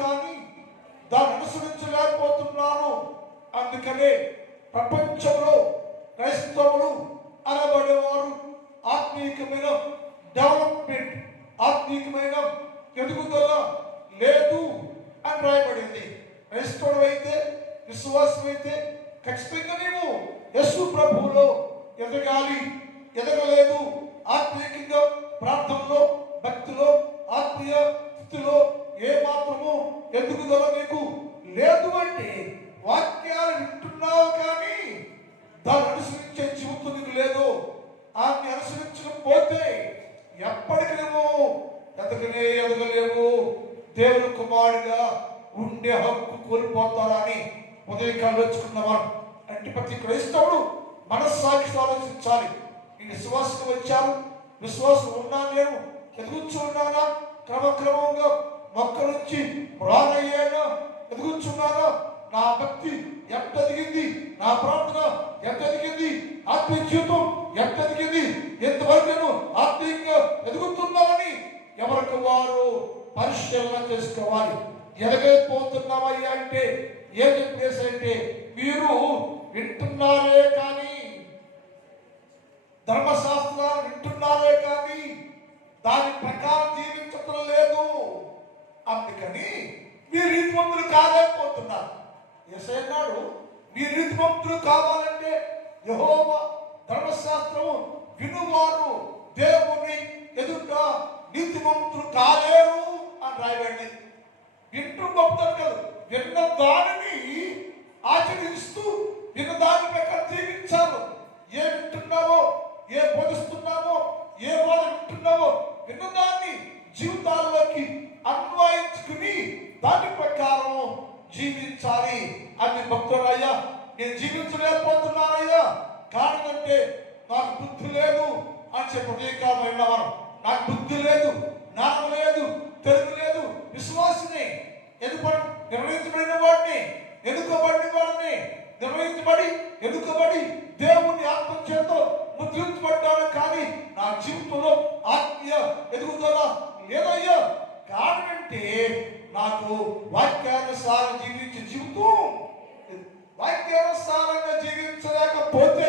కానీ దాన్ని అనుసరించలేకపోతున్నారు. అందుకనే ప్రపంచంలో క్రైస్తవులు అనబడేవారు ఆత్మీయమైన డెవలప్మెంట్, ఆత్మీయమైన ఎదుగుదల లేదు అని రాయబడింది. క్రైస్తవుడు అయితే, విశ్వాసం అయితే ఖచ్చితంగా నీవు యేసు ప్రభువులో ఎదగాలి. ఎదగలేదు, ఆత్మీయంగా ప్రార్థనలో, భక్తిలో, ఆత్మీయ స్థితిలో ఏ మాత్రము ఎదుగుదల నీకు లేదు అంటే వాక్యాలు వింటున్నావు కానీ దాన్ని అనుసరించే జీవితం నీకు లేదు. ఆమె అనుసరించకపోతే ఎప్పటికీ నువ్వు ఎదగలేవు. దేవుని కుమారుడిగా ఉండే హక్కు కోల్పోతారని ఉదయకాలు వచ్చుకున్నవారు అంటే ప్రతి క్రైస్తవుడు మనస్సాక్షి ఆలోచించాలి. ఈ విశ్వాసం వచ్చారు, విశ్వాసం ఉన్నా నేను ఎదుగుచున్నానా, క్రమక్రమంగా మొక్క నుంచి రానయ్యానా, ఎదుగుచున్నానా, నా భక్తి ఎంత ఎదిగింది, నా ప్రార్థన ఎంత ఎదిగింది, ఆత్మీయ జీవితం ఎంత ఎదిగింది, ఎంతవరకు నేను ఆత్మీయంగా ఎదుగుతున్నానని ఎవరికి వారు పరిశీలన చేసుకోవాలి. ఎదగైపోతున్నామయ్యా అంటే ఏం చెప్పేసంటే మీరు వింటున్నారే కానీ, ధర్మశాస్త్రాలు వింటున్నారే కానీ దాని ప్రకారం జీవించడం లేదు. అందుకని మీరు రీతిమంతులు కాలేకపోతున్నారు. యేసయ్య అన్నాడు, మీరు రీతిమంతులు కావాలంటే యెహోవా ధర్మశాస్త్రము వినువారు దేవుని ఎదుట నీతిమంతులు కాలేరు అని రాయబడింది. వింటూ గొప్పతనం కాదు, విన్న దానిని ఆచరిస్తూ విన్న దాని ప్రకారం జీవించాలి. ఏ వింటున్నావో, ఏ బోధిస్తున్నావో, ఏ వాళ్ళు వింటున్నావో విన్నదాన్ని జీవితాల్లోకి అన్వయించుకుని దాని ప్రకారం జీవించాలి అని భక్తుడయ్యా నేను జీవించలేకపోతున్నానయ్యా, కారణం అంటే నాకు బుద్ధి లేదు అని చెప్పేకామైన వారు. నాకు బుద్ధి లేదు, జ్ఞానం లేదు, తెలుగు లేదు, విశ్వాసనే నిర్ణయించబడిన వాడిని, ఎన్నుకోబడిన వాడిని, ఎన్నుకోబడి దేవుని ఆత్మచేతో ముద్రించబడ్డాను. కానీ నా జీవితంలో ఆత్మీయ ఎదుగుదల లేదయ్యా. కారణం అంటే నాకు వాక్యానుసారం జీవించే జీవితం, వాక్యానుసారంగా జీవించలేకపోతే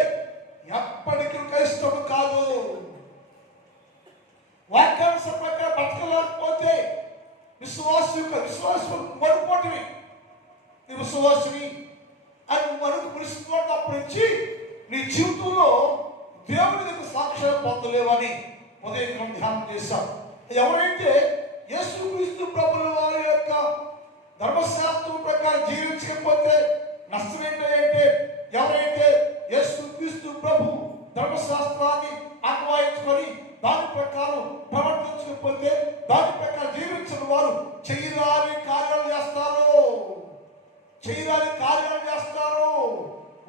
ఎప్పటికీ క్రైస్తవుడు కాదు. వాక్యానుసార ప్రకారం బతకలేకపోతే విశ్వాసం మరుపోవటమే. నీ విశ్వాసమి అని మరుగు పిలుస్తున్నప్పటి నుంచి నీ జీవితంలో దేవుని యొక్క సాక్ష్యాలు పొందలేవని ఉదయం ధ్యానం చేశాం. ఎవరైతే యేసుక్రీస్తు ప్రభువుల వారి యొక్క ధర్మశాస్త్రం ప్రకారం జీవించకపోతే నష్టం ఏంటంటే, ఎవరైతే యేసుక్రీస్తు ప్రభు ధర్మశాస్త్రాన్ని అన్వయించుకొని దాని ప్రకారం ప్రవర్తించకపోతే, దాని ప్రకారం జీవించిన వారు చేయరాని కార్యాలు చేస్తారు.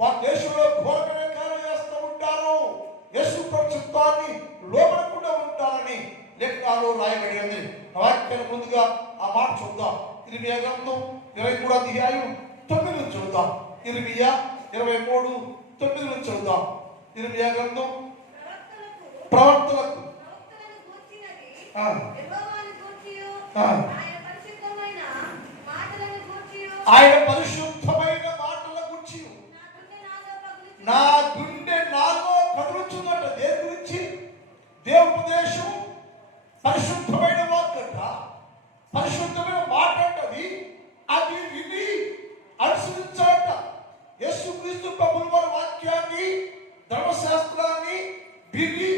వారి దేశంలో ఘోరమైన కార్యాలు చేస్తూ ఉంటారు. యేసు ప్రభు చిత్తాన్ని లోబడకుండా ఉంటారని లేఖనాలు రాయబడింది. వాక్యాన్ని ముందుగా ఆ మాట చూద్దాం. ఇర్మియా గ్రంథం 23వ అధ్యాయం 9 నుంచి చూద్దాం. ఇర్మియా 23:9 నుంచి చూద్దాం. ఇర్మియా గ్రంథం ప్రవక్తలకు ఆయన పరిశుద్ధమైన మాటల గురించి నా గుండె నాలో కదులుచున్నట. దేని గురించి? దేవుపదేశం పరిశుద్ధమైన వాక్యట, పరిశుద్ధమైన మాట అంటది. అది విని అనుసరించాలట. యేసుక్రీస్తు ప్రభువుల వారి వాక్యాన్ని, ధర్మశాస్త్రాన్ని విని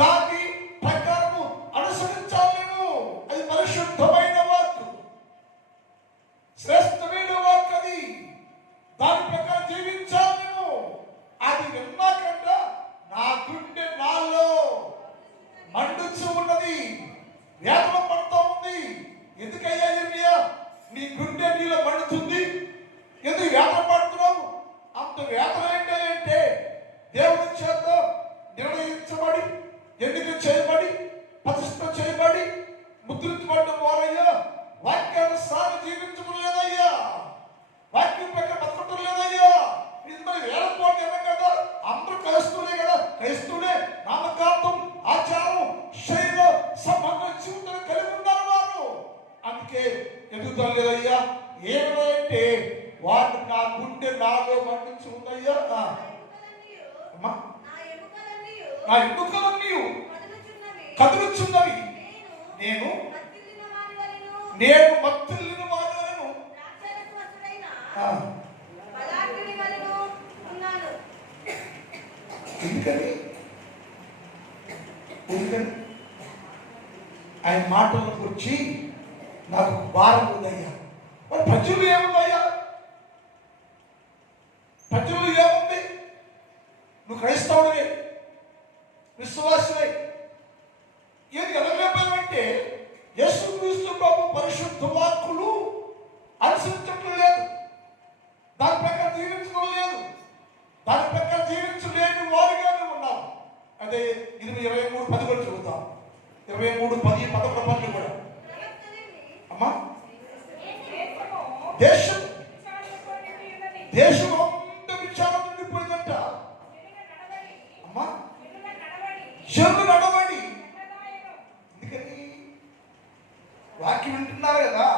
దాని ప్రకారము అనుసరించాలను. అది పరిశుద్ధమైన వాక్కు, శ్రేష్టమైన వాక్కు. అది ఎదుగుతాం లేదయ్యా. ఏమంటే వాడు నా గుండె నాలో మండించి ఉందయ్యా. అమ్మా, నా ఎముకలన్నీ కదులుచున్నవి, నేను మత్తిల్లిన వాడను. ఎందుకని ఆయన మాటలను గురించి నాకు భారం ఉందయ్యా. మరి ప్రజలు ఏముందయ్యా? ప్రజలు ఏముంది? నువ్వు క్రైస్తవుడివే, విశ్వాసమే, ఏది ఎదగలేకపోయావంటే యేసుక్రీస్తు ప్రభు పరిశుద్ధ వాక్కులు అనుసరించడం లేదు, దాని ప్రకారం జీవించడం లేదు, దాని ప్రకారం జీవించలేని వారుగా మేము ఉన్నాం. అదే 23:10 కూడా చెబుతాం. 23:10 కూడా. అమ్మా, దేశం అంతా విచారం నిండిపోయిందంట. అమ్మా, చెడు నడవడి. ఎందుకని? వాక్యం వింటున్నారు కదా,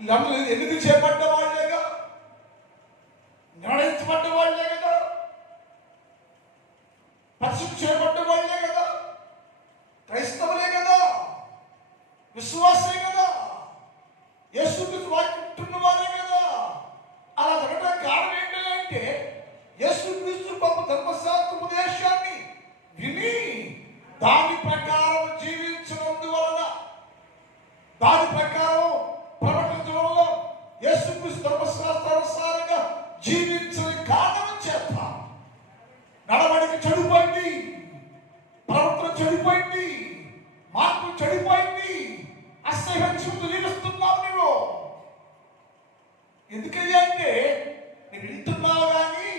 వీళ్ళందరూ ఎందుకు చేపట్ట వాళ్ళేగా, నిర్ణయించబడ్డ వాళ్ళే కదా, పరిశుద్ధి చేయబడ్డ వాళ్ళే కదా, క్రైస్తవులే కదా, విశ్వాసే కదా, యేసుక్రీస్తు వాక్యం వింటున్న వాళ్ళే కదా. అలా జరగడానికి కారణం ఏంటంటే యేసుక్రీస్తు గొప్ప ధర్మశాస్త్ర ఉపదేశాన్ని విని దాని ప్రకారం జీవించినందువలన, దాని ప్రకారం ప్రకటించడం వల్ల, యేసుక్రీస్తు ధర్మశాస్త్రానుసారంగా జీవించిన కారణం చేత నడవడిక చెడిపోయింది, ప్రవర్తన చెడిపోయింది, మార్పు చెడిపోయింది, అసహ్య జీవితం జీవిస్తున్నావు నువ్వు. ఎందుకయ్యా అంటే నువ్వు వింటున్నావు కానీ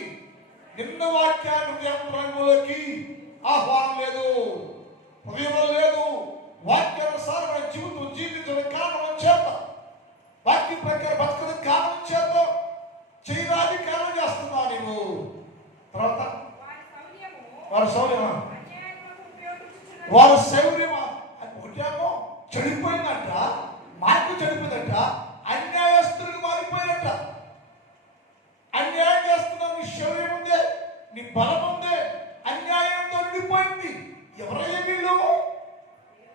నిన్న వాక్యాన్ని రంగులోకి ఆహ్వానం లేదు, హృదయం లేదు. వాక్యానుసారమైన జీవితం జీవించడం కారణం చేత, వాక్యం ప్రకారం బతకడం కారణం చేత చేయడానికి కారణం చేస్తున్నావు నువ్వు. తర్వాత వారి శౌర్యమా, వారి శౌర్యమా ఒకటేమో చెడిపోయిందంట, మార్పు చెడిపోయిందంట, అన్యాయస్తులకు మారిపోయినట్ట. అన్యాయం చేస్తున్నావు, నీ శౌర్యం ఉందే, నీ బలం ఉందే, అన్యాయంతో నిండిపోయింది. ఎవరయ్యా వీళ్ళు?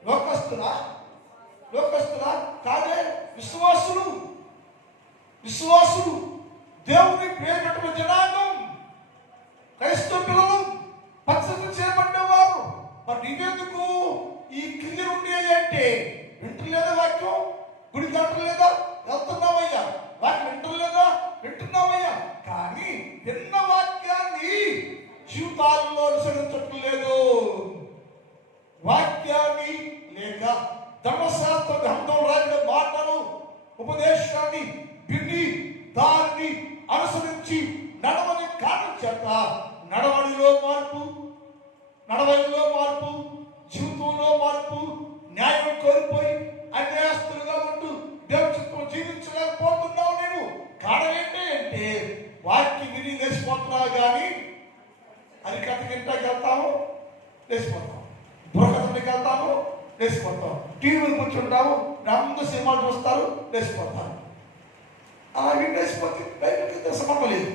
లోకస్తులా కాదే, విశ్వాసులు, దేవుని పేరు జనాంగం, క్రైస్తవ పిల్లలు, పచ్చని చేయబడ్డవారు. మరి నీవెందుకు ఈ కింది నుండి అంటే వింటలేదా వాక్యం? గుడికి అంటలేదా? వెళ్తున్నామయ్యా. వాక్యం వింటున్నామయ్యా, కానీ విన్న వాక్యాన్ని జీవితాల్లో అనుసరించటం లేదు. వాక్యాన్ని లేక ధర్మశాస్త్ర గ్రంథం రాసిన మాటలు, ఉపదేశాన్ని విని దాన్ని అనుసరించి నడవని కారణం చేత నడవడిలో మార్పు, జీవితంలో మార్పు, న్యాయం కోల్పోయి అన్యాయస్తులుగా ఉంటూ దేవుడు జీవించలేకపోతున్నావు. నేను కారణం ఏంటి అంటే వాక్యం విని లేచిపోతున్నావు, కానీ అరికట్టకి ఇంటికి వెళ్తాము లేచిపోతాం, బుర్రకథకి వెళ్తాము లేచిపోతాం, టీవీలు కూర్చుంటాము, అందరూ సినిమాలు చూస్తారు లేచిపోతారు. అలా లేచిపోతే బైబిల్కి దాని సంబంధం లేదు.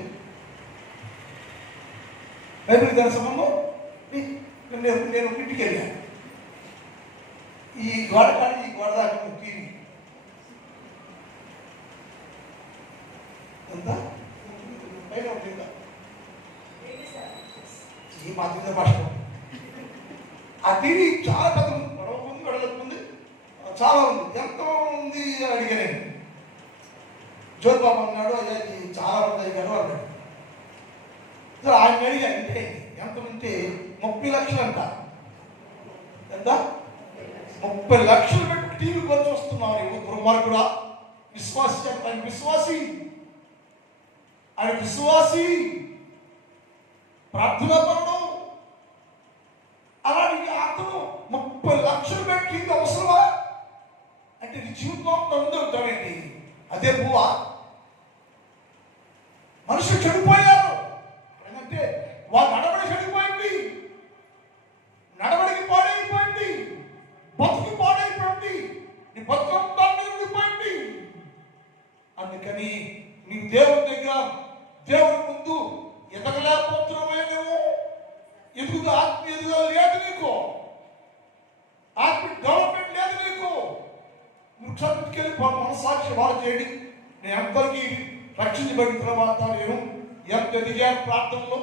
బైబిల్కి దాని సంబంధం. నేను ఇంటికి వెళ్ళాను, ఈ గోడ దాకా టీవీ ఎంత బయట ఉంటుందా? ఈ మాతృ భాష. ఆ టీవీ చాలా పెద్ద ఉంది, చాలా ఉంది. ఎంత ఉంది అడిగాను. జ్యోతిబాబు అన్నాడు, అయ్యా ఇది చాలా ఉంది అడిగాను అన్నాడు. ఆయన అడిగా అంటే ఎంత ఉంటే 30 లక్షలు అంట. ఎంత? 30 లక్షలు పెట్టి టీవీ కొలిచి వస్తున్నావు నువ్వు. దుర్మార్గుడా, విశ్వాసి చెప్పాలి, విశ్వాసి ప్రార్థన పడడం. అలాంటి అతను 30 లక్షలు పెట్టి టీవీ అవసరమా అంటే నీ జీవితం అందుతావేంటి? అదే పువ్వా? మనుషులు చెడిపోయారు ఏంటంటే వాళ్ళ నడవడి చెడిపోయింది, నడవడికి పాడైపోయింది, బతుకు పాడైపోయింది. నీ బతుకు వీటన్నిటికెళ్ళి మనసాక్షి వారు చేయండి. నేను ఎంతవరకు రక్షించబడిన తర్వాత నేను ఎంత ఎదిగాను ప్రార్థనలో,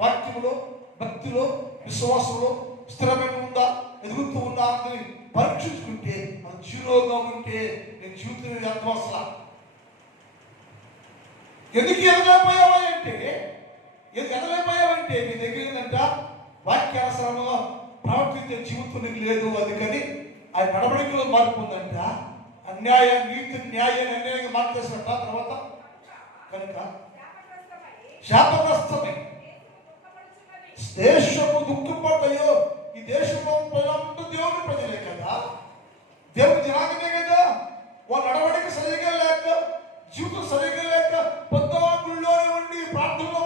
వాక్యంలో, భక్తిలో, విశ్వాసంలో స్థిరమైన ఉందా, ఎదుగుతూ ఉందా అని పరీక్షించుకుంటే అది జీరోగా ఉంటే నేను జీవితం వ్యర్థం. అసలు ఎందుకు ఎదగలేకపోయావంటే నీ దగ్గర ఏంటంట వాక్యానుసారంగా ప్రవర్తించే జీవితం నీకు లేదు. అందుకని ఆ నడవడికలో మార్పు ఉందంట. అన్యాయం, నీతి, న్యాయం అన్యాయంగా మార్చేసినట్ట. తర్వాత కనుక శాపగ్రస్తమై దేశము దుఃఖపడతాయో. ఈ దేశంలో ప్రజలంతా దేవుని ప్రజలే కదా, దేవుని జనాంగమే కదా. వాళ్ళ నడవడిక సరిగా లేక, జీవితం సరిగా లేక, పొద్దులోనే ఉండి ప్రార్థనలో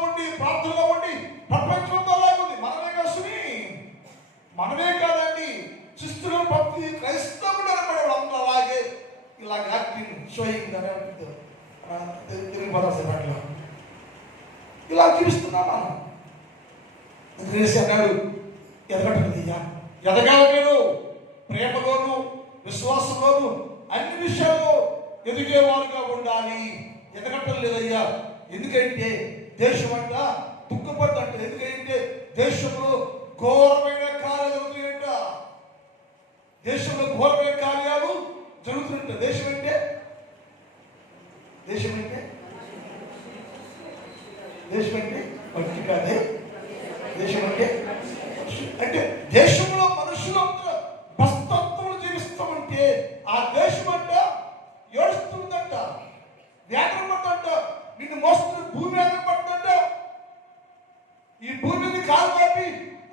ఉండి ప్రపంచంతో లాగుంది. మనమే కసుని మనమే కాదండి, క్రిస్తులో భక్తి క్రైస్తవుడు అనబడే అందరూ అలాగే ఇలాగ యాక్టింగ్ షోయింగ్ తెలుగు పదార్థం అట్లా ఇలా జీవిస్తున్నాం మనం. అన్నాడు ఎదగటయ్యా, ఎదగాలి. నేను ప్రేమలోను విశ్వాసంలోను అన్ని విషయాల్లో ఎదిగేవారుగా ఉండాలి. ఎదగటం లేదయ్యా. ఎందుకంటే దేశం అంట దుఃఖపడ్డంట. ఎందుకంటే దేశంలో ఘోరమైన కార్యాలు జరుగుతాయంట. దేశంలో ఘోరమైన కార్యాలు జరుగుతుంట. దేశం అంటే భక్తి కాదే. దేశం అంటే దేశంలో మనుషులందరూ బస్తత్వం జీవిస్తామంటే ఆ దేశం అంట ఏడుస్తుందంట, వ్యాధులు పడుతుంట, నిన్ను మోస్తున్న భూమి వ్యాధులు పడుతుంట. ఈ భూమిని కాలు కాపి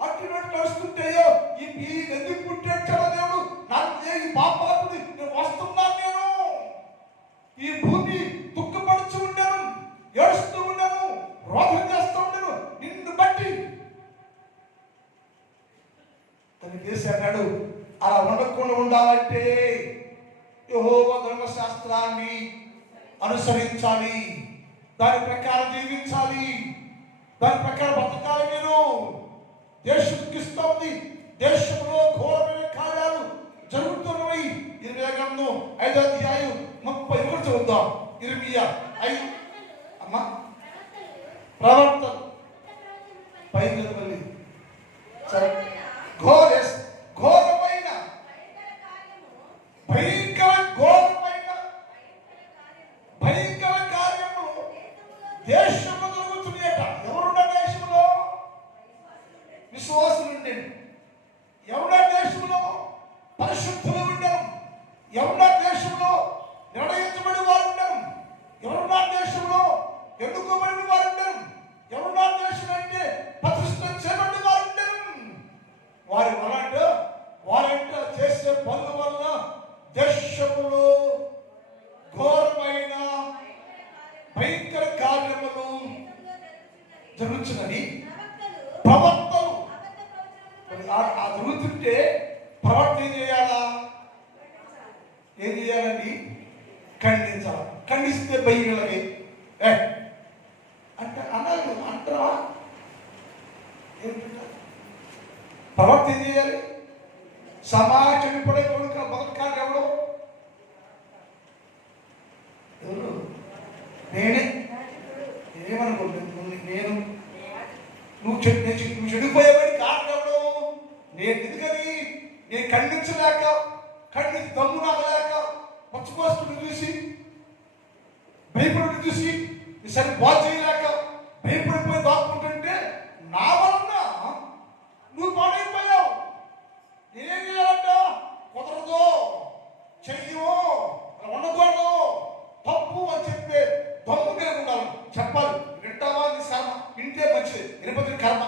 అట్టి నడుస్తుంటాయో ఈ ఎందుకు పుట్టాడు దేవుడు నాకు ఈ పాపాన్ని నేను వస్తున్నాను. నేను ఈ భూమి దుఃఖపడుచు ఉండాను, ఏడుస్తూ ఉండాను, రోధం చేస్తూ ఉండాను నిన్ను బట్టి. తను చేసి అన్నాడు అలా ఉండకుండా ఉండాలంటే యెహోవా ధర్మశాస్త్రాన్ని అనుసరించాలి, దాని ప్రకారం జీవించాలి, దాని ప్రకారం బతకాలి. మీరు దేశం దుఃఖిస్తోంది, దేశంలో ఘోరమైన కార్యాలు జరుగుతున్నాయి. 5వ అధ్యాయం 31 చదువుతాం. 25 అమ్మా ప్రవర్తన పైకి ఘోరమైన భయంకర కార్యము దేశంలో జరుగుతున్నాయట. ఎవరున్న దేశంలో? విశ్వాసులు ఉండేది. ఎవరున్న దేశంలో? పరిశుద్ధులు ఉండడం. ఎవరున్న దేశంలో? నిర్ణయించబడి వారు ఉండడం. ఎవరున్న దేశంలో? ఎన్నుకోబడిన వారు ఉండడం. ఎవరున్న దేశం అంటే ప్రతిష్ఠ చేయబడిన వారు ఉండడం. వారంట చేసే పనుల వల్ల దేశంలో ఘోరమైన భయంకర కార్యములు జరుగుతున్నది. ప్రవక్తలు ఆ జరుగుతుంటే ప్రవక్త ఏం చేయాలా? ఏం చేయాలండి? ఖండించాలి. ఖండిస్తే భయ్యలకి అంటే అన్నారు అంటారా? ప్రవక్త ఏం చేయాలి? సమాజం ఇప్పుడే కొడుక మొదటి కాదు. ఎవరు? నేనే. ఏమనుకోలేదు నేను. నువ్వు చెడిపోయేవాడి కారణం ఎవడు? నేను. ఎందుకని? నేను ఖండించలేక, దమ్ము నాగలేక, పచ్చిపోస్తుని చూసి భయపడి చూసి సరి బాగు చేయలేక భయపడిపోయి దాక్కుంటుంటే నా వలన నువ్వు పాడైపోయావు. నేనేం చేయాలంట? కుదరదు, చెయ్యో, ఉండకూడదు, తప్పు అని చెప్పే దమ్ము కలిగి ఉండాలి. చెప్పాలి. వింటావా? నీ కర్మ. వింటే మంచిది, వినపతి కర్మ.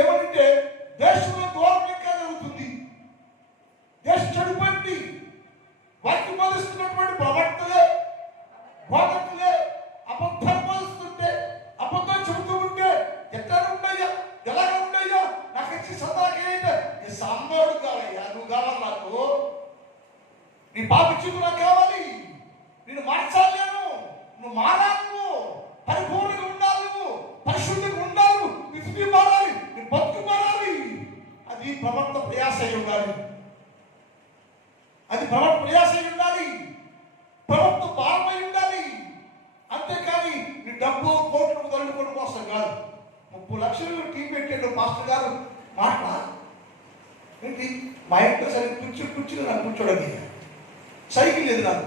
ఏమంటే దేశంలో ఘోరంగా జరుగుతుంది. దేశం చెడిపోయింది. వాక్యం బోధిస్తున్నటువంటి ప్రవక్తలే, బోధకులే అబద్ధాలు బోధిస్తుంటే, అబద్ధాలు చెబుతూ ఉంటే ఎట్లా ఉండయ్యా? ఎలాగ ఉండయ్యా? నాకు ఇచ్చి సదాకేంటే నీ సాంబోడు కావయ్యా. నువ్వు కావాలి నాకు. నీ పాప చూపు నాకు కావాలి. నేను మార్చాలి. నువ్వు మారాలి. నువ్వు పరిపూర్ణంగా ఉండాలి. నువ్వు పరిశుద్ధిగా ఉండాలి. నీ స్థితి మారాలి. నీ బతుకు మారాలి. అది ప్రవక్త ప్రయాస అయి ఉండాలి. అది ప్రయాసై ఉండాలి, ప్రభుత్వ భారమై ఉండాలి. అంతేకాని నీ డబ్బు కోట్లు తల్లుకోవడం కోసం కాదు. 30 లక్షలు టీం పెట్టాడు మాస్టర్ గారు మాట ఏంటి, మా ఇంట్లో సరే కూర్చుని నాకు కూర్చోడానికి సైకిల్ లేదు నాకు.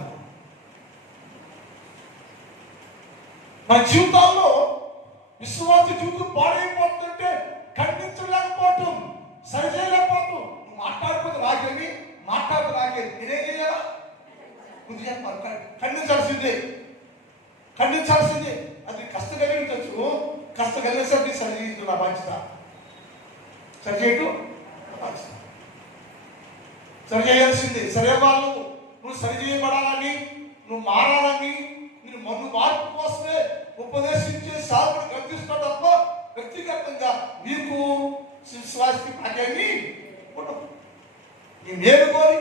మన జీవితాల్లో విశ్వాస జీవితం పాడైపోతుంటే ఖండించలేకపోవటం, సరిచేయలేకపోవటం. నువ్వు మాట్లాడిపోతే నాకేమి, మాట్లాడితే నాకేమి, నేనేం చేయాలా? ముందు చెప్పాలి, ఖండించాల్సిందే. అది కష్టం కలిగించచ్చు, కష్టం కలిగేసరికి సరి చేయడం నా బాధ్యత. సరి చేయటం బాధ్యత, సరి చేయాల్సిందే. సరే వాళ్ళు నువ్వు సరి చేయబడాలని, నువ్వు మారాలని, నువ్వు మార్పు కోసమే ఉపదేశించే సాగుడు కల్పిస్తావు తప్ప వ్యక్తిగతంగా నీకు విశ్వాసకి నాకేమి ఉండదు. నీ మేలు కోరి,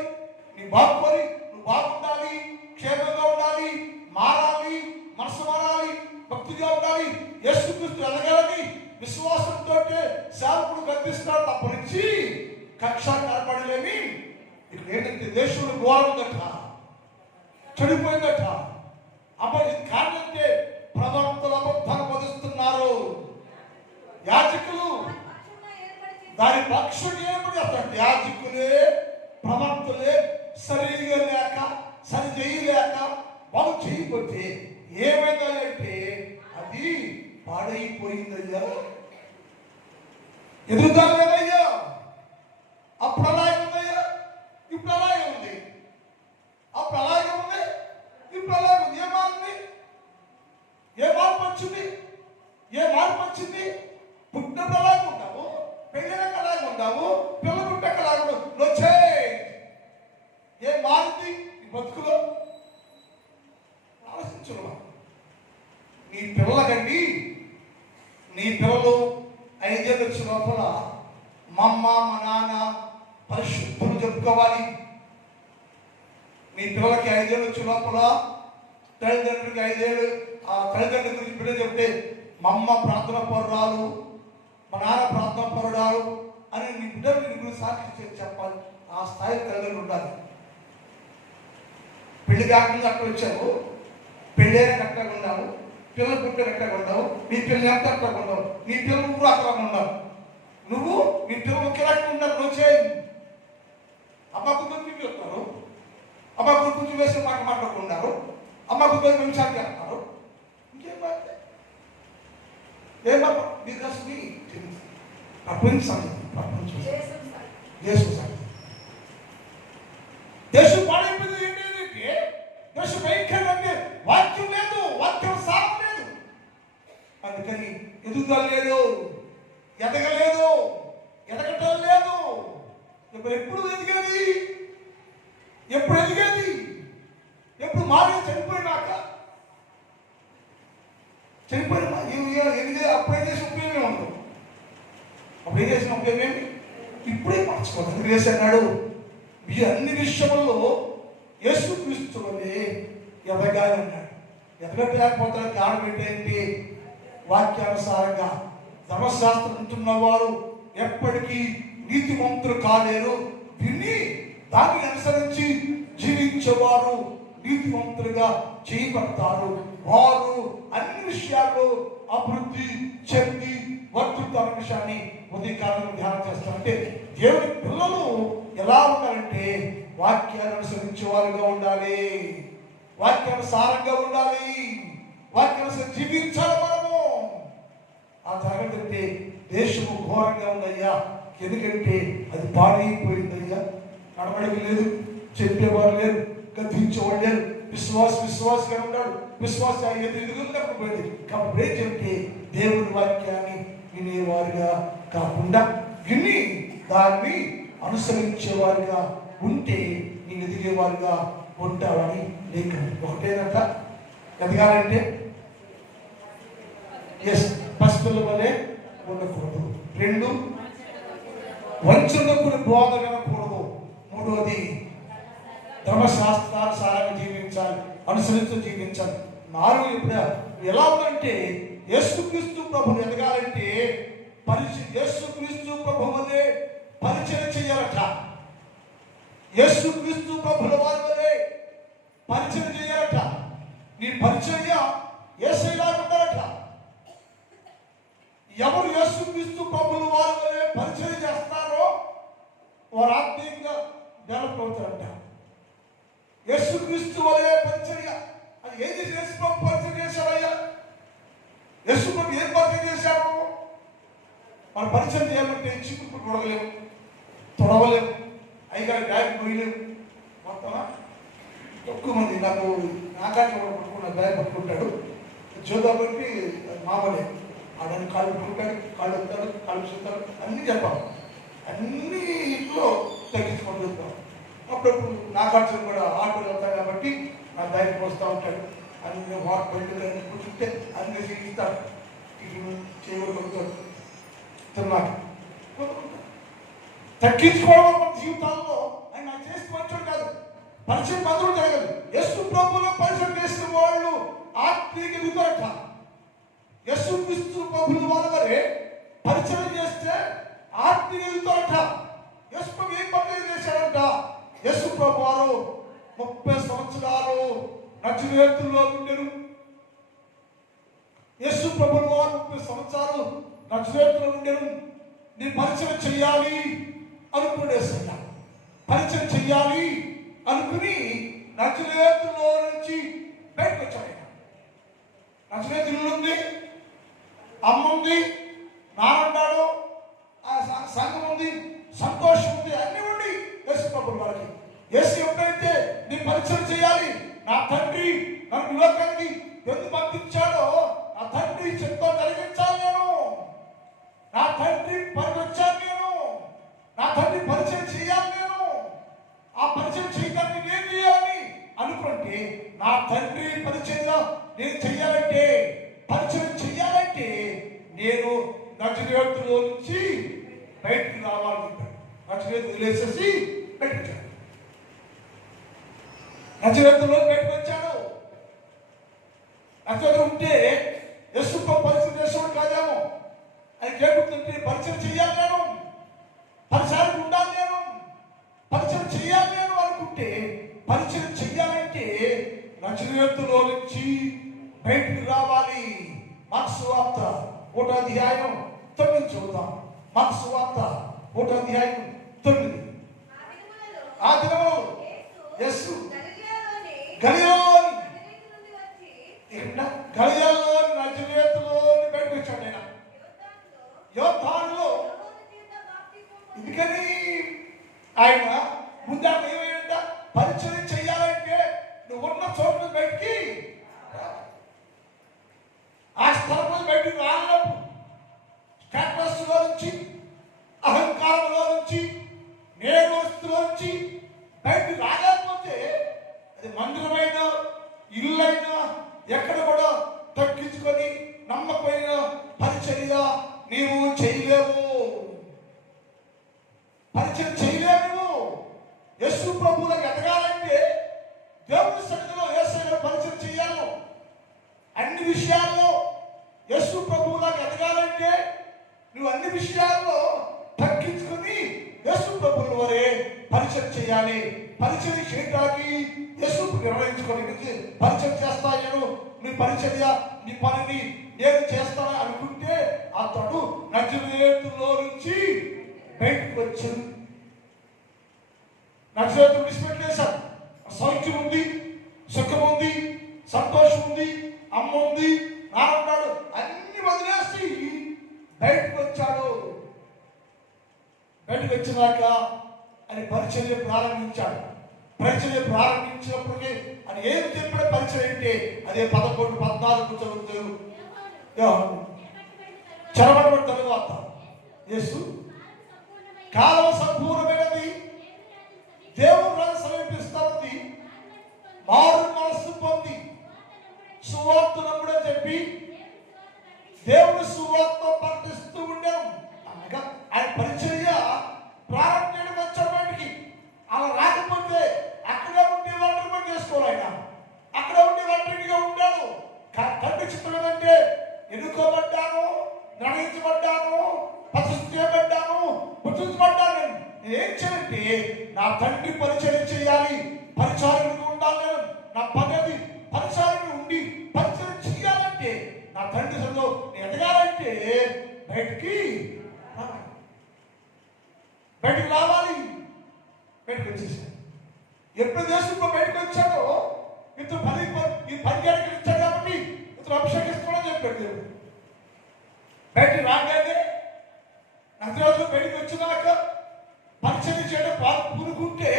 నీ బాగు కోరి, నువ్వు బాగుండాలి, క్షేమంగా ఉండాలి, మారాలి, మనసు మారాలి, భక్తిగా ఉండాలి, యేసుక్రీస్తు ఎదగాలని విశ్వాసంతో సేవకుడు కల్పిస్తాడు తప్ప నుంచి కక్ష కనపడలేమి. ఇక్కడ ఏంటంటే దేశంలో ఘోరందట, చెడిపోయిందట. కారణం అంటే ప్రవక్తలు అబద్ధాలు బోధిస్తున్నారు, యాజకులు దాని పక్షులు ఏర్పడి యాజకులే ప్రవక్తలే సరిగా లేక, సరి చేయలేక, బాగు చేయకపోతే ఏమైందంటే అది పాడైపోయిందయ్యా, ఎదుగుదల లేదయ్యా. అప్పుడు అలాగే ఉందయ్యా, ఇప్పుడు అలాగే ఉంది. అప్పుడు అలాగే ఉంది, ఇప్పుడు అలాగే ఉంది. ఏ మార్పు వచ్చింది? పుట్టినప్పుడు అలాగే ఉంటావు, పెళ్ళినాక అలాగే ఉంటావు, పిల్ల పుట్టాక అలాగే ఉంటావు. ఏం మారింది నీ బతుకులో? ఆలోచించున్నా. నీ పిల్లలకండి, నీ పిల్లలు 5 ఏళ్ళు వచ్చిన లోపల మా అమ్మ మా నాన్న పరిశుద్ధులు చెప్పుకోవాలి. నీ పిల్లలకి 5 ఏళ్ళు వచ్చిన లోపల తల్లిదండ్రులకి 5 ఏళ్ళు ఆ తల్లిదండ్రుల గురించి బిడ్డ చెప్తే మా అమ్మ ప్రార్థన పరురాలు, మా నాన్న ప్రార్థన పరుడాలు అని నీ బిడ్డలు నీ గురించి సాక్షి చెప్పాలి. ఆ స్థాయి తల్లిదండ్రులు ఉండాలి. పెళ్లి కాకుండా అక్కడ వచ్చావు, పెళ్ళైనా కరెక్ట్గా ఉన్నావు, పిల్లలు పుట్టే కరెక్ట్గా ఉన్నావు, నీ పిల్లలు ఎంత అక్కడ ఉన్నావు, నీ పిల్లలు కూడా అక్కడ ఉన్నావు, నువ్వు నీ పిల్లలు ఒకేలాగా ఉన్నారు. నువ్వు చేయి. అమ్మకు గురించి చెప్తారు, అమ్మకు గురించి వేసి మాట్లాడుకున్నారు, అమ్మకు గురించి నిమిషాలు చేస్తారు. ఇంకేం ఏమమ్మా బికాస్ మీ ప్రపంచం దేశం పాడైపోయింది. ఏంటంటే దేశం భయంకరంగా అంటే వాక్యం లేదు, వాక్యం సారం లేదు. అందుకని ఎదుగుదల లేదు, ఎదగలేదు, ఎదగటం లేదు. ఎప్పుడు ఎదిగేది? ఎప్పుడు మారి చనిపోయినాక ఎదిగే అప్పుడే చేసిన ఉపయోగమే ఉండదు. అప్పుడు ఏం చేసిన ఉపయోగమేమి? ఇప్పుడే మార్చుకోవాలి. ఎందుకు చేశాడు? మీరు అన్ని విషయంలో యేసుక్రీస్తు వలె ఎదగాలి అన్నాడు. ఎదగలేకపోతానికి కారణం ఏంటంటే వాక్యానుసారంగా ధర్మశాస్త్రం ఉంటున్న వారు ఎప్పటికీ నీతిమంతులు కాలేరు, విని దాన్ని అనుసరించి జీవించేవారు నీతిమంతులుగా చేయబడతారు. వారు అన్ని విషయాల్లో అభివృద్ధి చెంది వర్తిస్తున్న విషయాన్ని ఉదయకాలంలో ధ్యానం చేస్తారంటే దేవుని పిల్లలు ఎలా ఉండాలంటే వాక్యాన్ని అనుసరించే వారుగా ఉండాలి, వాక్యానుసారంగా ఉండాలి, వాక్యానుసారం జీవించాలి. మనము ఆ జరగదంటే దేశము ఘోరంగా ఉందయ్యా. ఎందుకంటే అది పాడైపోయిందయ్యా. నడవడికి లేదు, చెప్పేవారు లేరు, గద్దించేవాడు లేరు. విశ్వాసగా ఉన్నాడు, విశ్వాస ఎదుగుపోయింది. కాబట్టి ఏం చెప్తే దేవుని వాక్యాన్ని వినేవారుగా కాకుండా విని దాన్ని అనుసరించేవారుగా ఉంటే నేను ఎదిగేవారుగా ఉంటావని లేక ఒకటేనంట. ఎదగాలంటే పసిపిల్ల వలె ఉండకూడదు. 2 వంచనకుని బోధ వినకూడదు. 3వది ధర్మశాస్త్రానుసారంగా జీవించాలి, అనుసరిస్తూ జీవించాలి. 4 ఇప్పుడు ఎలా ఉందంటే యేసుక్రీస్తు ప్రభువుని ఎదగాలంటే యేసుక్రీస్తు ప్రభువునే పరిచయం చేయాలట. యేసుక్రీస్తు ప్రభువుల పరిచయం చేయాలట. నీ పరిచర్య యేసయ్యలా ఉండాలట. ఎవరు యేసుక్రీస్తు ప్రభువుల వారి పరిచయం చేస్తారో వారు ఆత్మీయంగా డెవలప్ అవుతారంట. యేసుక్రీస్తు వలె పరిచర్య. అది ఏం చేసి యేసు ప్రభు పరిచయం చేశాడయ్యా? యేసు ప్రభు ఏం పరిచయం చేశాడు? మన పరిచయం చేయాలంటే చీపురు కొడవలేము, తొడవలేము, అయ్యగారి బ్యాగ్ పోయలేము. మొత్తం తక్కువ మంది నాకాన్ని కూడా పట్టుకున్న బ్యాగ్ పట్టుకుంటాడు. జోదా బట్టి మామూలే. ఆడని కాళ్ళు పట్టుకుంటాడు, కాళ్ళు వస్తాడు, కాళ్ళు చూస్తాడు, అన్నీ చెప్పాలి. అన్నీ ఇంట్లో తగ్గించుకుంటూ వెళ్తాం. అప్పుడప్పుడు నాగార్జున కూడా ఆటోలు వెళ్తాడు కాబట్టి నా బ్యాగ్ పోస్తూ ఉంటాడు. అన్ని వాటర్ బయట కూర్చుంటే అన్ని ఇస్తాడు. ఇటు చేయగలుగుతాడు. తిన్నాడు తగ్గించుకోవడం మన జీవితాల్లో ఆయన నాకు చేసి మంచోడు కాదు. పరిచయం మందులు జరగదు. యేసు ప్రభువులో పరిచయం చేసిన వాళ్ళు ఆత్మీయ ఎదుగుతారట. యేసు క్రీస్తు ప్రభువుల వారే పరిచయం చేస్తే ఆత్మీయ ఎదుగుతారట. యేసు ప్రభు ఏం పరిచయం చేశాడంట? యేసు ప్రభు వారు 30 సంవత్సరాలు నజరేతులో ఉండెను. యేసు ప్రభువుల వారు 30 సంవత్సరాలు నజరేతులో ఉండెను. నీ పరిచయం చెయ్యాలి అనుకునేసయ్యా. పరిచయం చెయ్యాలి అనుకుని నజరేతులో నుంచి బయటకు వచ్చాడు. నజరేతులో ఉంది, అమ్మ ఉంది, నాన్నన్నాడు, సంఘం ఉంది, సంతోషం ఉంది, అన్ని ఉండి యేసు ప్రభువుల వారికి యేసు ఎప్పుడైతే నీ పరిచయం చేయాలి, నా తండ్రి నన్ను లోకానికి ఎందుకు పంపించాడో నా తండ్రి చిత్తం కలిగించాలి, నేను నా తండ్రి పని వచ్చాను, నేను నా తండ్రి పరిచయం చేయాలి, నేను ఆ పరిచయం చేయడానికి నేను చేయాలి అనుకుంటే నా తండ్రి పరిచయం నేను చెయ్యాలంటే, పరిచయం చెయ్యాలంటే నేను నజరేతులో నుంచి బయటికి రావాలి. నజరేతు వదిలేసేసి బయటకు వచ్చాడు. నజరేతులో బయటకు వచ్చాడు. నజరేతు ఉంటే యేసు పరిచయం చేసేవాడు కాదేమో. ఆయన కేటుంటే పరిచయం చెయ్యాలి, నేను పరిచయం ఉండాలి, నేను పరిచయం చెయ్యాలి నేను అనుకుంటే, పరిచయం చెయ్యాలంటే నజరేతులో నుంచి బయటికి రావాలి. మార్కు సువార్త 1వ అధ్యాయం 9 చూద్దాం. మార్కు సువార్త 1వ అధ్యాయం 9. ఆ దినములో యేసు గలిలయలోని నజరేతులోని బయటకు వచ్చాడు. ఆయన యోర్దానులో. ఎందుకని ఆయన ముందు ఏమైందంట? పరిచయం చెయ్యాలంటే నువ్వు ఉన్న చోట్ల బయటికి, ఆ స్థలంలో బయటికి రాలేపు. స్టాటస్లో నుంచి, అహంకారంలో నుంచి, నేరస్తులో నుంచి బయటికి రాలేకపోతే అది మందిరమైనా ఇల్లైనా ఎక్కడ కూడా తగ్గించుకొని నమ్మకమైన పరిచర్య నీవు చేయలేవు. పరిచయం చేయలేవు. యేసు ప్రభువులకు ఎదగాలంటే దేవుని సన్నిధిలో యేసయ్య పరిచయం చేయాలి. అన్ని విషయాల్లో యేసు ప్రభువులకు ఎదగాలంటే నువ్వు అన్ని విషయాల్లో తగ్గించుకుని యేసు ప్రభువుల వరే పరిచయం చేయాలి. పరిచయం చేయడానికి యేసు నిర్ణయించుకొని పరిచయం చేస్తా, నేను నీ పరిచర్య నీ పనిని నేను చేస్తాను అనుకుంటే అతడు నజరేతులో నుంచి బయటకు వచ్చాడు. నజరేతు విడిచిపెట్టేశాడు. సౌఖ్యం ఉంది, సుఖం ఉంది, సంతోషం ఉంది, అమ్మ ఉంది, నాన్నన్నాడు, అన్ని వదిలేసి బయటకు వచ్చాడు. బయటకు వచ్చినాక ఆయన పరిచర్య ప్రారంభించాడు. పరిచర్య ప్రారంభించినప్పటికీ ఆయన ఏం చెప్పిన పరిచయం అంటే అదే 11, 14 చదువుతారు. చెరబడిన తరువాత యేసు కాలం సంపూర్ణమైనది, దేవుని రాజ్యం సమీపిస్తుంది, మారు మనస్సు పొంది సువార్త నమ్ముడే చెప్పి దేవుని సువార్త ప్రకటిస్తూ ఉండేం. అనగా ఆయన పరిచర్య ప్రారంభించడం వచ్చాడు బయటికి. అలా రాకపోతే అక్కడే ఉండి ఒంటరిగా చేసుకోవాలి. ఆయన అక్కడ ఉండి ఒంటరిగా ఉంటాడు. తండ్రి చిత్తం ఏదంటే ఎన్నుకోబడ్డాను, నిర్ణయించబడ్డాను, ప్రతిష్ఠ చేయబడ్డాను, గుర్తించబడ్డాను. నేను ఏం చేయాలంటే నా తండ్రి పరిచయం చేయాలి, పరిచారకుడిగా ఉండాలి, నేను నా బయటికి రావాలి. బయటికి రావాలి. బయటకు వచ్చేసాడు. ఎప్పుడు దేశంలో బయటకు వచ్చాడో ఇతను ఈ 10 గంటలకు ఇచ్చాడు కాబట్టి ఇతను అభిషేకిస్తాడని చెప్పాడు దేవుడు. బయటికి రాగానే నగరాలు బయటికి వచ్చినాక పరిచయం చేయడం పూనుకుంటే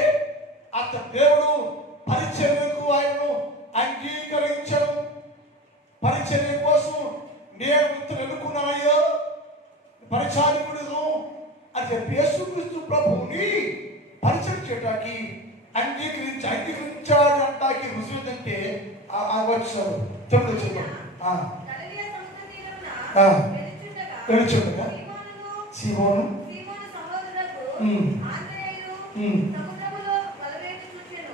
అతను దేవుడు పరిచర్యకు ఆయనను అంగీకరించడం. పరిచర్య కోసం నేను ఇతను ఎన్నుకున్నానయ్యో పరిచారకుడు అని చెప్పి యేసుక్రీస్తు ప్రభువుని పరిచయం చేయడానికి అంగీకరించాడు అంటానికి రుజువు ఏంటంటే వచ్చాడు. తొమ్మిది చెప్పండి. వెలుచుండగా సీమోను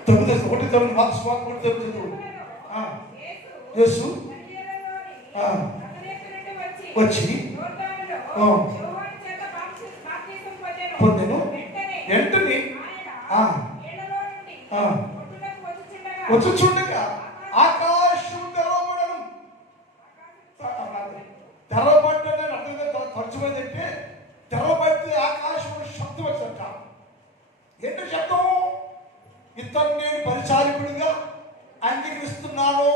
తొమ్మిది 1 మార్క్స్ 1 యేసు వచ్చి పొందెను. వెంటనే వచ్చుచుండగా ఆకాశం తెరవబడను. తెరవబడ్డనే అర్థంగా ఖర్చుమైందంటే తెరవబడితే ఆకాశం శబ్దం వచ్చట. ఏంటో శబ్దం? ఇతను నేను పరిచారకుడిగా అంగీకరిస్తున్నాను,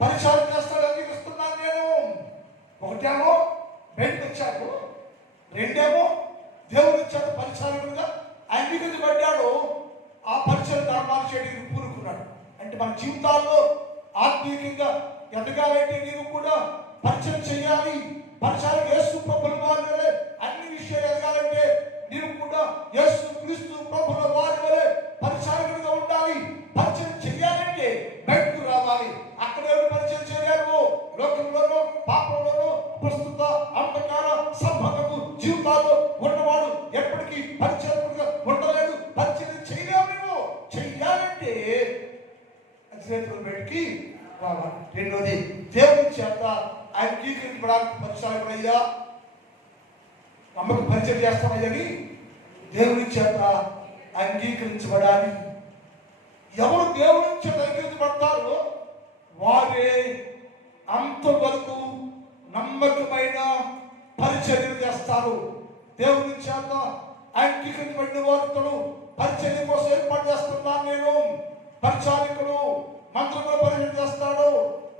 పరిచారం చేస్తాడు అంగీకరిస్తున్నాను నేను. ఒకటేమో బయటకు వచ్చాడు, రెండేమో దేవుడు ఇచ్చాడు పరిచారకుడిగా అంగీకరించబడ్డాడు. ఆ పరిచయం ధర్మాలు చేయడానికి పూనుకున్నాడు. అంటే మన జీవితాల్లో ఆత్మీయంగా ఎదగాలంటే నీవు కూడా పరిచయం చేయాలి. పరిచారం యేసు ప్రభుల వారి వలె అన్ని విషయాలు ఎదగాలంటే నీవు కూడా యేసు క్రీస్తు ప్రభుల వారి వలె పరిచారకుడిగా ఉండాలి. పరిచయం చేయాలంటే బయటకు రావాలి. అక్కడ ఎవరు పరిచయం చేయలేరు. లోకంలోనూ పాపంలోనూ ప్రస్తుత అంధకార సంబంధపు జీవితాల్లో ఉన్నవాడు ఎప్పటికీ పరిచయకుడిగా ఉండలేడు. పరిచయం చేయలేవు. నువ్వు చెయ్యాలంటే చేతులు బయటికి రావాలి. రెండోది దేవుని చేత అంగీకరించబడానికి పరిచారకుడయ్యా నమ్మకం పరిచయం చేస్తామయ్యని దేవుని చేత అంగీకరించబడాలి. ఎవరు దేవుని చేత అంగీకరించబడతారో వారే అంతవరకు నమ్మకమైన పరిచర్యలు చేస్తారు. దేవుని చేత అంగీకరించబడిన వారు పరిచర్య కోసం ఏర్పాటు చేస్తున్నాను. నేను పరిచారకుడు మంత్రంలో పరిచయం చేస్తాడు,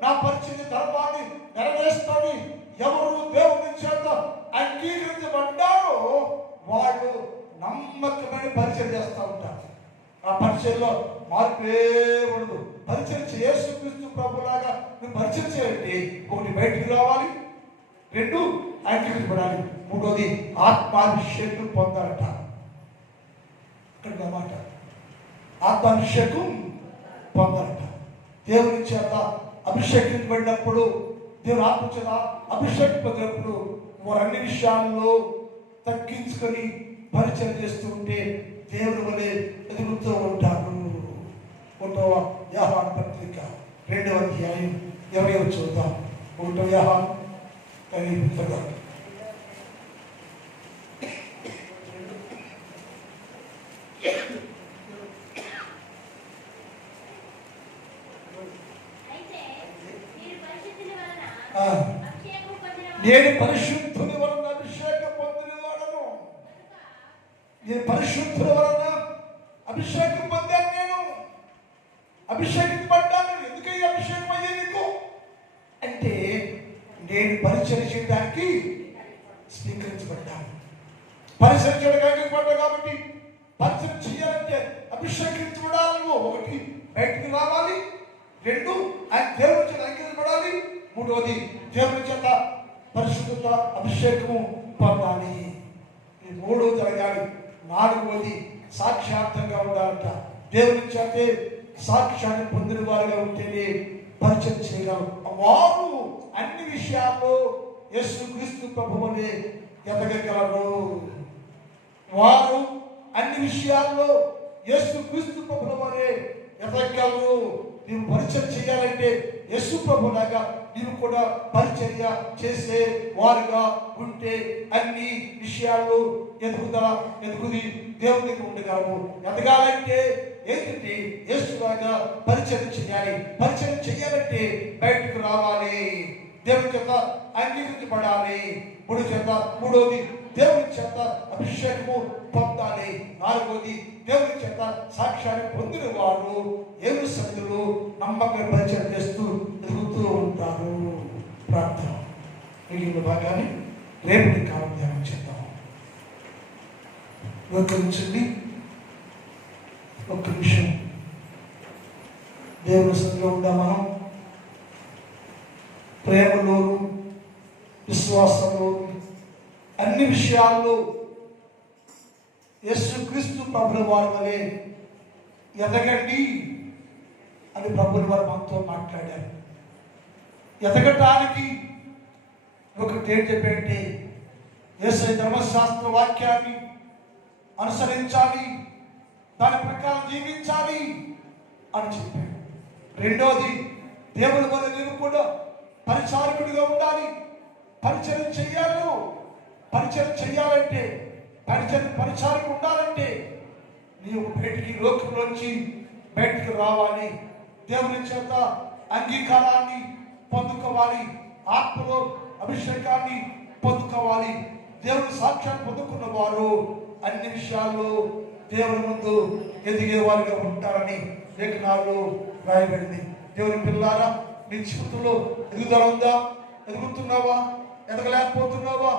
నా పరిచర్య ధర్మాన్ని నెరవేరుస్తాడు. ఎవరు దేవుని చేత అంగీకరించబడ్డారో వాళ్ళు నమ్మకమైన పరిచయం చేస్తూ ఉంటారు. ఆ పరిచయంలో మార్పే ఉండదు. పరిచయం యేసుక్రీస్తు ప్రభులాగా నువ్వు పరిచయం చేయండి. ఒకటి బయటికి రావాలి, రెండు అంగీకరించబడాలి, మూడోది ఆత్మాభిషేకం పొందాలట. ఇక్కడ మాట ఆత్మాభిషేకం పొందాలట. దేవుని చేత అభిషేకించబడినప్పుడు, దేవుని ఆత్మ చేత అభిషేకం పొందినప్పుడు వారు అన్ని విషయాల్లో తగ్గించుకొని పరిచయం చేస్తూ ఉంటే దేవుని వలె ఎదుగుతూ ఉంటారు. 1వ యోహాను పత్రిక 2వ అధ్యాయం 20వ చూద్దాం. 1వ యోహాను నేను పరిశుద్ధుని వలన అభిషేకం పొందిన వాడను. నేను పరిశుద్ధుల వలన అభిషేకం పొందాను. నేను అభిషేకించబడ్డాను. ఎందుకని అభిషేకం అయ్యే నీకు అంటే నేను పరిచయం చేయడానికి స్వీకరించబడ్డాను. పరిచయం చేయడానికి పడ్డా కాబట్టి పరిచయం చేయాలంటే అభిషేకించబడాలి. ఒకటి బయటికి రావాలి, రెండు దేవుని చేత అంగీకరించబడాలి, మూడవది దేవుని చేత పరిశుద్ధత అభిషేకము పొందాలి. ఈ మూడు జరగాలి. నాలుగవది సాక్షాత్తంగా ఉండాలంట. దేవుని చేతే సాక్ష్యాన్ని పొందిన వారుగా ఉంటేనే పరిచయం చేయగలరు. వారు అన్ని విషయాల్లో యేసుక్రీస్తు ప్రభువుని ఎదగగలరు. వారు అన్ని విషయాల్లో యేసుక్రీస్తు ప్రభువుని ఎదగగలరు. నీవు పరిచయం చేయాలంటే యేసు ప్రభులాగా నీవు కూడా పరిచర్య చేసే వారుగా ఉంటే అన్ని విషయాల్లో ఎదుగుది దేవునికి ఉండగలవు. ఎదగాలంటే ఏంటంటే యేసులాగా పరిచయం చేయాలి. పరిచయం చేయాలంటే బయటకు రావాలి. దేవుని చేత అంగీకరించబడాలి. మూడోది దేవుని చేత అభిషేకము పొందాలి. నాలుగోది దేవుని చేత సాక్ష్యాన్ని పొందిన వారు ఏడు సన్నిధిలో నమ్మకమైన పరిచయం చేస్తూ ఎదుగుతూ ఉంటారు. ప్రార్థన మిగిలిన భాగాన్ని రేపటి కాలం ధ్యానం చేద్దాం. గుర్తించండి. ఒక్క నిమిషం దేవుని సన్నిధిలో ఉందా మనం ప్రేమలోను విశ్వాసంలో అన్ని విషయాల్లో యేసుక్రీస్తు ప్రభుల వారి వలె ఎదగండి అని ప్రభుల వారు మనతో మాట్లాడారు. ఎదగటానికి ఒకటి ఏం చెప్పంటే యేసయ్య ధర్మశాస్త్ర వాక్యాన్ని అనుసరించాలి, దాని ప్రకారం జీవించాలి అని చెప్పాడు. రెండోది దేవుని వల్ల నేను కూడా పరిచారకుడిగా ఉండాలి, పరిచయం చెయ్యాలి. పరిచయం చెయ్యాలంటే పరిచారకు ఉండాలంటే నీవు బయటికి లోకంలోంచి బయటికి రావాలి, దేవుని చేత అంగీకారాన్ని పొందుకోవాలి, ఆత్మలో అభిషేకాన్ని పొందుకోవాలి. దేవుని సాక్ష్యాన్ని పొందుకున్న వారు అన్ని విషయాల్లో దేవుని ముందు ఎదిగే వారిగా ఉంటారని లేఖనాల్లో రాయబడింది. దేవుని పిల్లారా, నీ జీవితంలో ఎదుగుదల ఉందా? ఎదుగుతున్నావా? ఎదగలేకపోతున్నావా?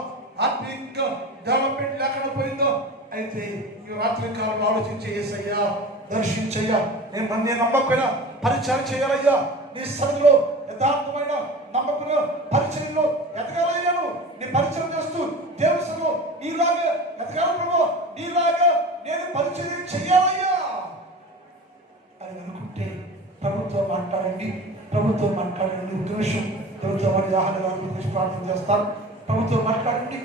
ఆత్మీయంగా డెవలప్మెంట్ లేకుండా పోయిందో అయితే ఈ రాత్రి కాలంలో ఆలోచించే యేసయ్యా, దర్శించయ్యా, నేను నమ్మకమైన పరిచయం చేయాలయ్యా, నీ సన్నిధిలో యథార్థమైన నమ్మకమైన పరిచయంలో ఎదగాలయ్యాను. నీ పరిచయం చేస్తూ దేవుని సన్నిధిలో నీలాగా ఎదగాలి ప్రభు, నీలాగా నేను పరిచయం చేయాలయ్యా అని అనుకుంటే ప్రభుత్వం మాట్లాడండి. ఒక నిమిషం ప్రభుత్వం వారి ఆహార గురించి ప్రార్థన చేస్తాను. ప్రభుత్వం మాట్లాడండి,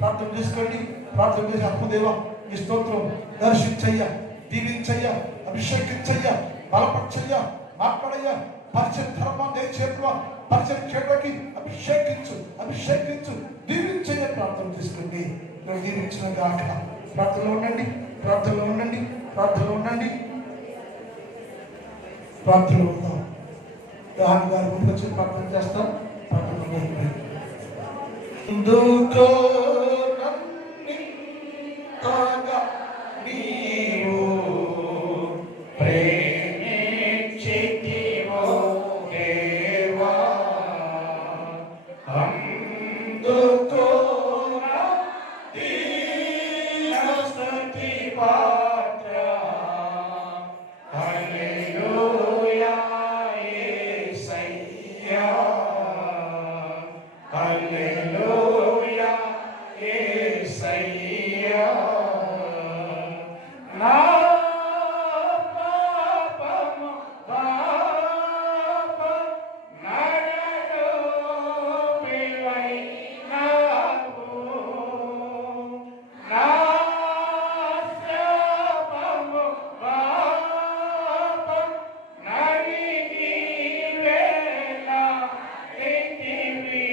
ప్రార్థన చేసుకోండి. ప్రార్థన చేసి ఆత్మదేవ నీ స్తోత్రం, దర్శించయ్యా, దీవించయ్యా, అభిషేకించయ్యా, బలపరచయ్యా, మాట్లాడయ్యా, పరిచయం ధర్మాన్ని చేతువా, పరిచయం చేయడానికి అభిషేకించు, దీవించయ్యా. ప్రార్థన చేసుకోండి. దీవించిన గాక. ప్రార్థనలో ఉండండి. ప్రార్థనలో ఉందాం. దాని గారి ముందుకు వచ్చి ప్రార్థన చేస్తాం. ఎందుకో నన్నింతగా నీవు ప్రేమించితివో దేవా, అందుకో నా దీనస్తుతి పాత్ర. హల్లెలూయా యేసయ్యా, హల్లెలూయా యేసయ్యా. నా పాపము పాప నరడు పిలైనావు, నా శాపము పాప నరిగి వేళ తివి.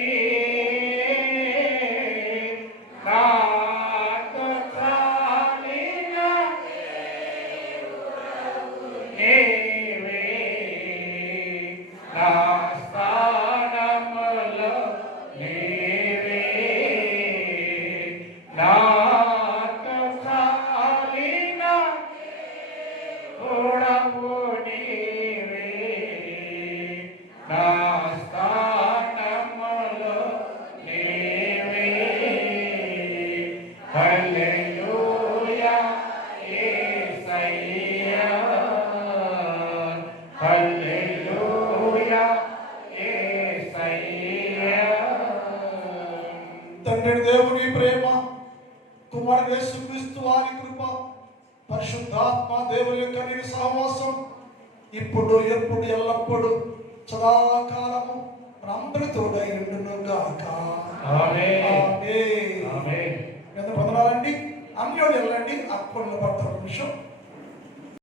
హల్లెలూయా యేసయ్యా, హల్లెలూయా యేసయ్యా. తండ్రి దేవుని ప్రేమ, కుమారుడు యేసుక్రీస్తు వారి కృప, పరిశుద్ధాత్మ దేవుని యొక్క సహవాసం ఇప్పుడు ఎప్పుడు ఎల్లప్పుడు సదాకాలము మనందరితో ఉండును గాక. ఆమేన్. ఎంత పొందాలండి? అన్యోడు వెళ్ళండి. అప్పుడు నిమిషం